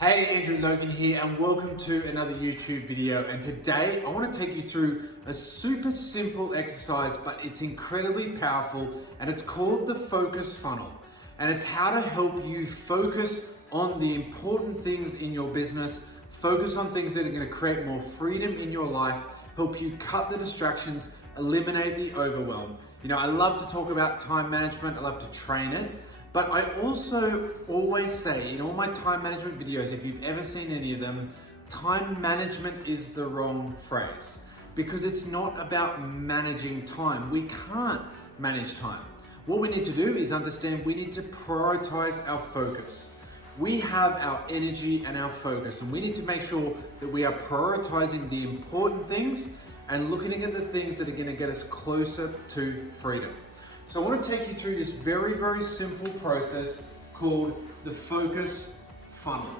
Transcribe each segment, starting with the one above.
Hey, Andrew Logan here and welcome to another YouTube video. And today I want to take you through a super simple exercise, but it's incredibly powerful, and it's called the focus funnel. And it's how to help you focus on the important things in your business, focus on things that are going to create more freedom in your life, help you cut the distractions, eliminate the overwhelm. You know, I love to talk about time management, I love to train it. But I also always say in all my time management videos, if you've ever seen any of them, time management is the wrong phrase because it's not about managing time. We can't manage time. What we need to do is understand we need to prioritize our focus. We have our energy and our focus, and we need to make sure that we are prioritizing the important things and looking at the things that are going to get us closer to freedom. So I want to take you through this very, very simple process called the focus funnel.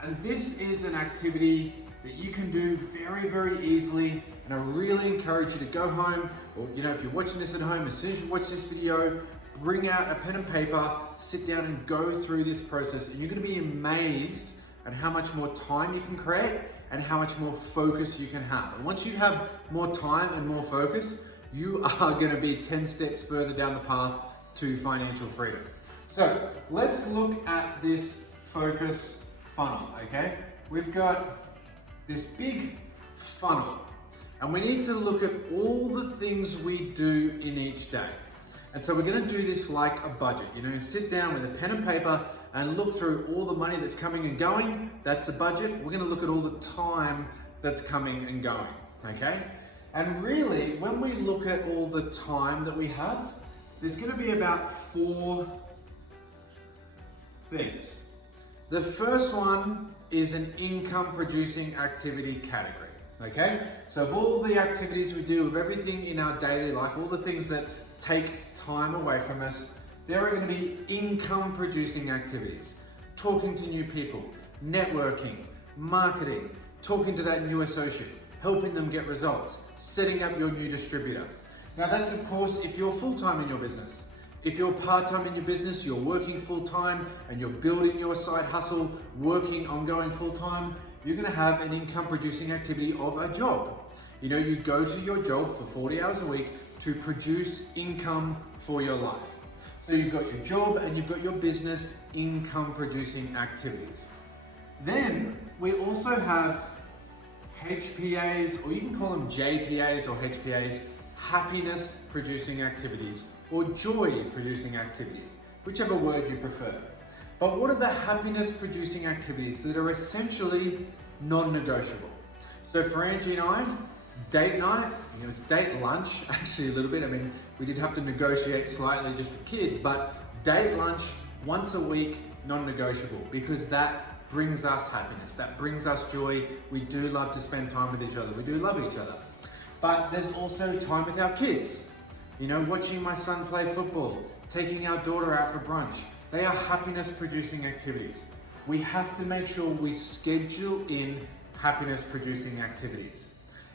And this is an activity that you can do very, very easily. And I really encourage you to go home, or if you're watching this at home, as soon as you watch this video, bring out a pen and paper, sit down and go through this process. And you're going to be amazed at how much more time you can create and how much more focus you can have. And once you have more time and more focus, you are going to be 10 steps further down the path to financial freedom. So let's look at this focus funnel, okay? We've got this big funnel, and we need to look at all the things we do in each day. And so we're going to do this like a budget. Sit down with a pen and paper and look through all the money that's coming and going. That's a budget. We're going to look at all the time that's coming and going, okay? And really, when we look at all the time that we have, there's going to be about 4 things. The first one is an income producing activity category, okay? So of all the activities we do, of everything in our daily life, all the things that take time away from us, there are going to be income producing activities. Talking to new people, networking, marketing, talking to that new associate, helping them get results, setting up your new distributor. Now that's of course if you're full-time in your business. If you're part-time in your business, you're working full-time and you're building your side hustle, working ongoing full-time, you're gonna have an income producing activity of a job. You go to your job for 40 hours a week to produce income for your life. So you've got your job and you've got your business income producing activities. Then we also have HPAs, or you can call them JPAs or HPAs, happiness producing activities or joy producing activities, whichever word you prefer. But what are the happiness producing activities that are essentially non-negotiable? So for Angie and I, date night, it's date lunch actually a little bit. We did have to negotiate slightly just with kids, but date lunch once a week, non-negotiable, because that brings us happiness, that brings us joy. We do love to spend time with each other. We do love each other. But there's also time with our kids. Watching my son play football, taking our daughter out for brunch. They are happiness producing activities. We have to make sure we schedule in happiness producing activities.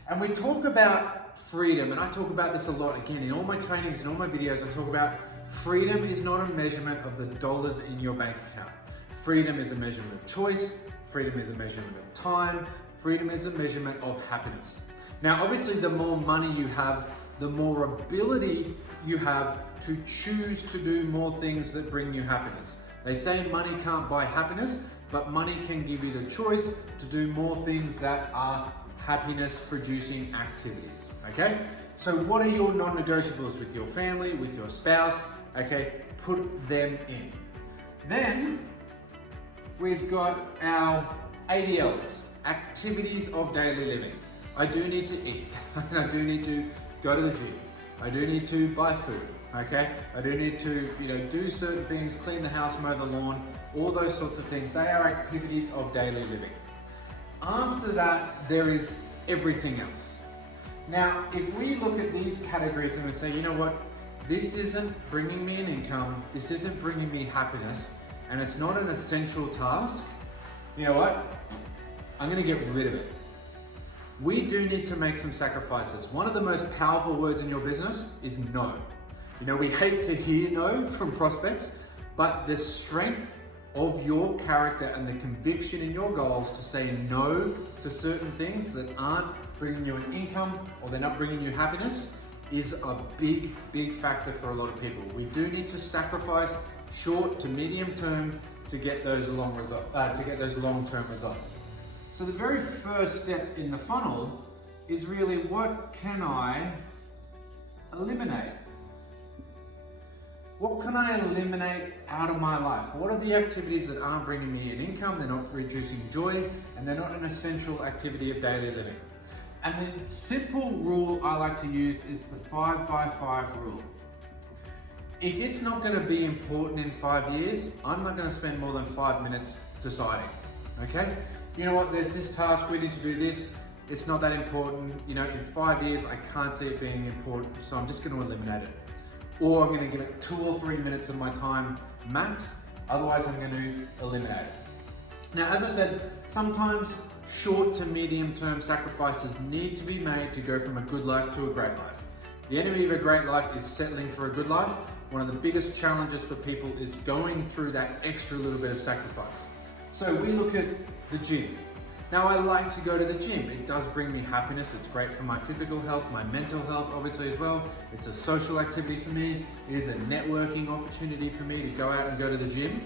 And we talk about freedom, and I talk about this a lot. Again, in all my trainings and all my videos, I talk about freedom is not a measurement of the dollars in your bank account. Freedom is a measurement of choice, freedom is a measurement of time, freedom is a measurement of happiness. Now, obviously, the more money you have, the more ability you have to choose to do more things that bring you happiness. They say money can't buy happiness, but money can give you the choice to do more things that are happiness producing activities, okay? So what are your non-negotiables with your family, with your spouse? Okay, put them in. Then, we've got our ADLs, activities of daily living. I do need to eat. I do need to go to the gym. I do need to buy food, okay? I do need to, do certain things, clean the house, mow the lawn, all those sorts of things. They are activities of daily living. After that, there is everything else. Now, if we look at these categories and we say, you know what, this isn't bringing me an income, this isn't bringing me happiness, and it's not an essential task, you know what? I'm gonna get rid of it. We do need to make some sacrifices. One of the most powerful words in your business is no. We hate to hear no from prospects, but the strength of your character and the conviction in your goals to say no to certain things that aren't bringing you an income or they're not bringing you happiness is a big, big factor for a lot of people. We do need to sacrifice short to medium term to get those long-term results. So the very first step in the funnel is really, what can I eliminate? What can I eliminate out of my life? What are the activities that aren't bringing me an income, they're not reducing joy, and they're not an essential activity of daily living? And the simple rule I like to use is the 5x5 rule. If it's not going to be important in 5 years, I'm not going to spend more than 5 minutes deciding, okay? You know what, there's this task, we need to do this, it's not that important, you know, in 5 years I can't see it being important, so I'm just going to eliminate it. Or I'm going to give it 2 or 3 minutes of my time max, otherwise I'm going to eliminate it. Now, as I said, sometimes short to medium term sacrifices need to be made to go from a good life to a great life. The enemy of a great life is settling for a good life. One of the biggest challenges for people is going through that extra little bit of sacrifice. So we look at the gym. Now, I like to go to the gym. It does bring me happiness. It's great for my physical health, my mental health obviously as well. It's a social activity for me. It is a networking opportunity for me to go out and go to the gym.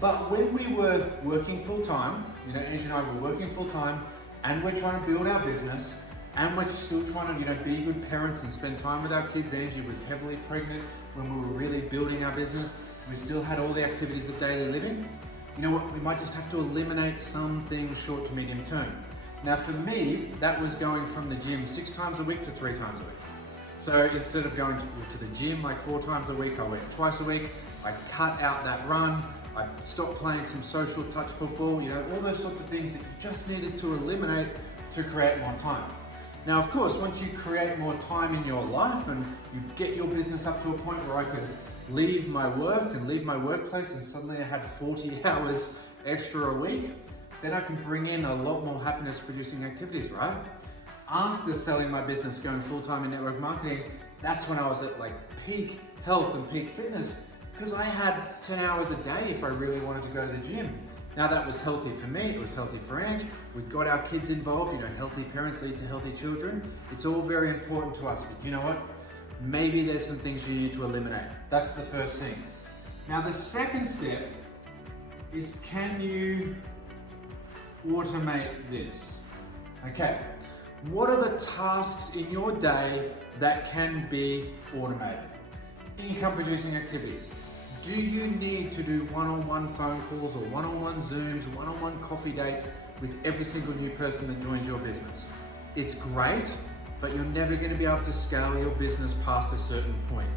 But when we were working full time, you know, Angie and I were working full time, and we're trying to build our business, and we're still trying to, you know, be good parents and spend time with our kids. Angie was heavily pregnant when we were really building our business. We still had all the activities of daily living. You know what, we might just have to eliminate some things short to medium term. Now for me, that was going from the gym 6 times a week to 3 times a week. So instead of going to the gym like 4 times a week, I went twice a week. I cut out that run. I stopped playing some social touch football, you know, all those sorts of things that you just needed to eliminate to create more time. Now, of course, once you create more time in your life and you get your business up to a point where I could leave my work and leave my workplace and suddenly I had 40 hours extra a week, then I can bring in a lot more happiness producing activities, right? After selling my business, going full-time in network marketing, that's when I was at like peak health and peak fitness, because I had 10 hours a day if I really wanted to go to the gym. Now that was healthy for me, it was healthy for Ange. We got our kids involved, you know, healthy parents lead to healthy children. It's all very important to us, but you know what? Maybe there's some things you need to eliminate. That's the first thing. Now the second step is, can you automate this? Okay, what are the tasks in your day that can be automated? Income producing activities. Do you need to do one-on-one phone calls or one-on-one Zooms, one-on-one coffee dates with every single new person that joins your business? It's great, but you're never going to be able to scale your business past a certain point.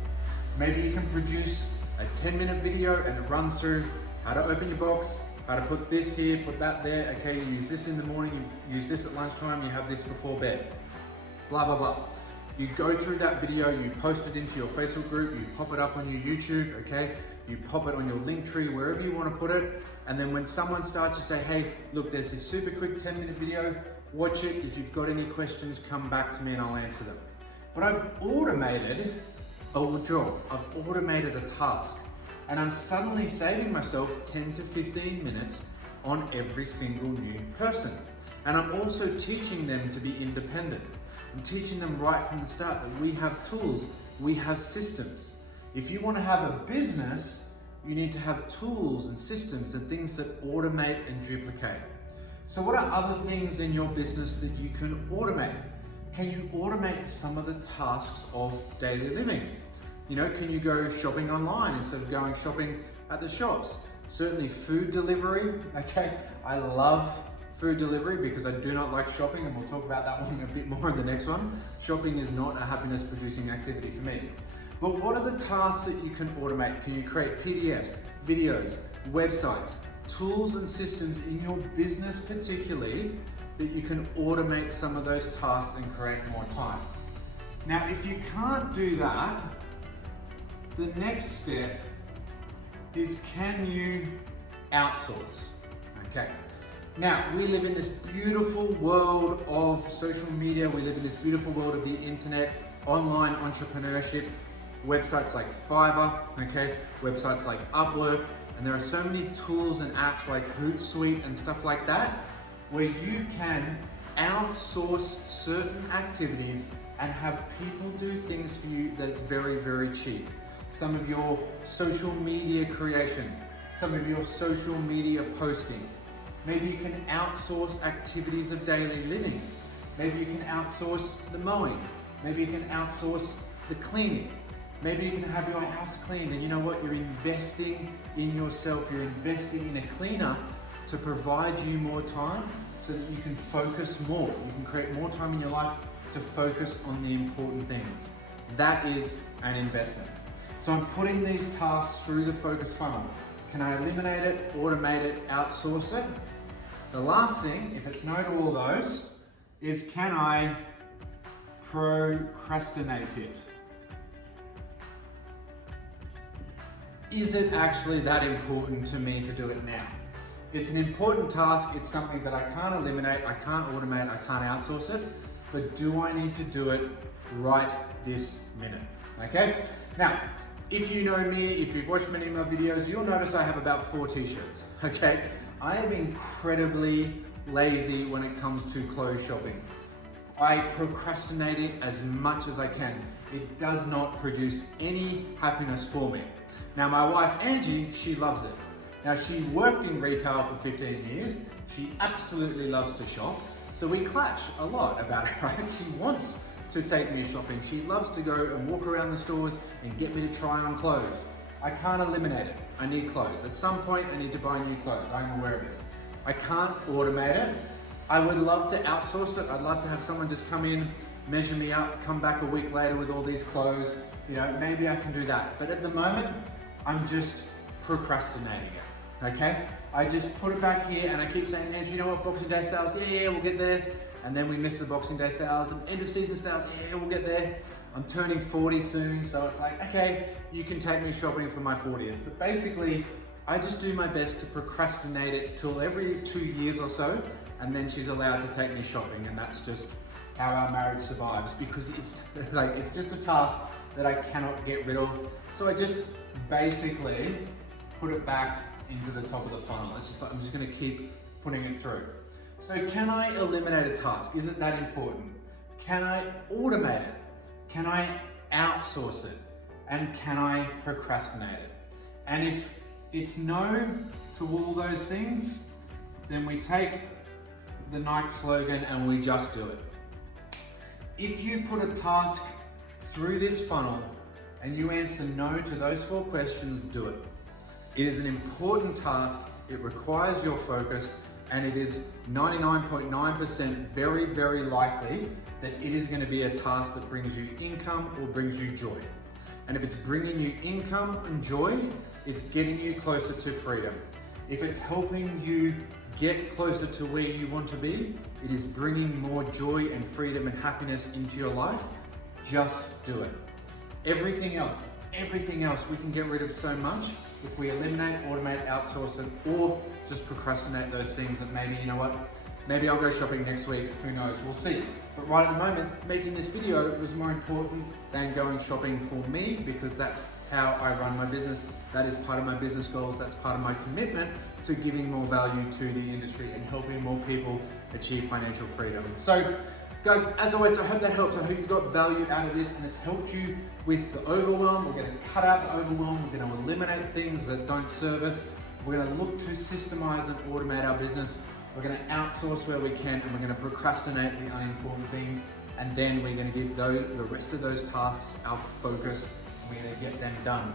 Maybe you can produce a 10-minute video and it runs through how to open your box, how to put this here, put that there. Okay, you use this in the morning, you use this at lunchtime, you have this before bed. Blah, blah, blah. You go through that video, you post it into your Facebook group, you pop it up on your YouTube, okay? You pop it on your link tree, wherever you want to put it. And then when someone starts, you say, hey, look, there's this super quick 10-minute video, watch it. If you've got any questions, come back to me and I'll answer them. But I've automated a job, I've automated a task, and I'm suddenly saving myself 10 to 15 minutes on every single new person. And I'm also teaching them to be independent. I'm teaching them right from the start that we have tools, we have systems. If you want to have a business, you need to have tools and systems and things that automate and duplicate. So what are other things in your business that you can automate? Can you automate some of the tasks of daily living? You know, can you go shopping online instead of going shopping at the shops? Certainly food delivery, okay? I love food delivery because I do not like shopping, and we'll talk about that one a bit more in the next one. Shopping is not a happiness producing activity for me. But what are the tasks that you can automate? Can you create PDFs, videos, websites, tools and systems in your business particularly that you can automate some of those tasks and create more time? Now, if you can't do that, the next step is, can you outsource? Okay. Now, we live in this beautiful world of social media. We live in this beautiful world of the internet, online entrepreneurship, websites like Fiverr, okay, websites like Upwork, And there are so many tools and apps like Hootsuite and stuff like that, where you can outsource certain activities and have people do things for you that's very, very cheap. Some of your social media creation, some of your social media posting. Maybe you can outsource activities of daily living. Maybe you can outsource the mowing. Maybe you can outsource the cleaning. Maybe you can have your house cleaned, and you know what? You're investing in yourself. You're investing in a cleaner to provide you more time so that you can focus more. You can create more time in your life to focus on the important things. That is an investment. So I'm putting these tasks through the focus funnel. Can I eliminate it, automate it, outsource it? The last thing, if it's no to all those, is can I procrastinate it? Is it actually that important to me to do it now? It's an important task, it's something that I can't eliminate, I can't automate, I can't outsource it, but do I need to do it right this minute? Okay? Now, if you know me, if you've watched many of my videos, you'll notice I have about 4 t-shirts, okay? I am incredibly lazy when it comes to clothes shopping. I procrastinate it as much as I can. It does not produce any happiness for me. Now my wife Angie, she loves it. Now she worked in retail for 15 years. She absolutely loves to shop. So we clash a lot about it, right? She wants to take me shopping. She loves to go and walk around the stores and get me to try on clothes. I can't eliminate it. I need clothes. At some point I need to buy new clothes. I'm aware of this. I can't automate it. I would love to outsource it. I'd love to have someone just come in, measure me up, come back a week later with all these clothes. You know, maybe I can do that. But at the moment, I'm just procrastinating it, okay? I just put it back here and I keep saying, you know what, Boxing Day sales, yeah, we'll get there. And then we miss the Boxing Day sales and end of season sales, yeah, we'll get there. I'm turning 40 soon, so it's like, okay, you can take me shopping for my 40th. But basically, I just do my best to procrastinate it till every 2 years or so, and then she's allowed to take me shopping, and that's just how our marriage survives, because it's like, it's just a task that I cannot get rid of. So I just basically put it back into the top of the funnel. It's just like, I'm just gonna keep putting it through. So can I eliminate a task? Is it that important? Can I automate it? Can I outsource it? And can I procrastinate it? And if it's no to all those things, then we take the Nike slogan and we just do it. If you put a task through this funnel and you answer no to those 4 questions, do it. It is an important task, it requires your focus, and it is 99.9% very, very likely that it is going to be a task that brings you income or brings you joy. And if it's bringing you income and joy, it's getting you closer to freedom. If it's helping you get closer to where you want to be, it is bringing more joy and freedom and happiness into your life, just do it. Everything else we can get rid of so much if we eliminate, automate, outsource it, or just procrastinate those things that maybe, you know what, maybe I'll go shopping next week, who knows, we'll see. But right at the moment, making this video was more important than going shopping for me, because that's how I run my business. That is part of my business goals. That's part of my commitment to giving more value to the industry and helping more people achieve financial freedom. So guys, as always, I hope that helps. I hope you got value out of this and it's helped you with the overwhelm. We're going to cut out the overwhelm. We're going to eliminate things that don't serve us. We're going to look to systemize and automate our business. We're going to outsource where we can, and we're going to procrastinate the unimportant things. And then we're going to give the rest of those tasks our focus, and we're going to get them done.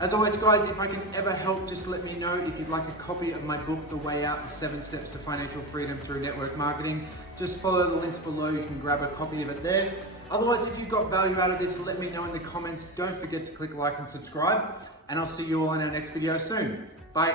As always, guys, if I can ever help, just let me know. If you'd like a copy of my book, The Way Out, The 7 Steps to Financial Freedom Through Network Marketing, just follow the links below. You can grab a copy of it there. Otherwise, if you got value out of this, let me know in the comments. Don't forget to click like and subscribe, and I'll see you all in our next video soon. Bye.